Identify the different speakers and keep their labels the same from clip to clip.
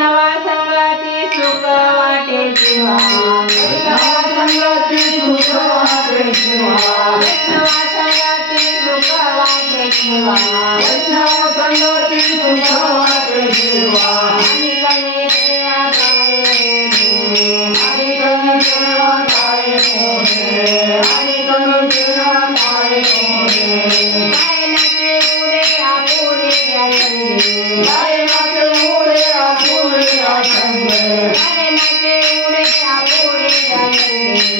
Speaker 1: नवा संगती सुख वाटे जीवा
Speaker 2: नवा संगती सुख वाटे जीवा
Speaker 1: नवा संगती सुख वाटे जीवा
Speaker 2: नवा संगती सुख वाटे जीवा
Speaker 1: अनिलने देया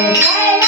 Speaker 1: Hey!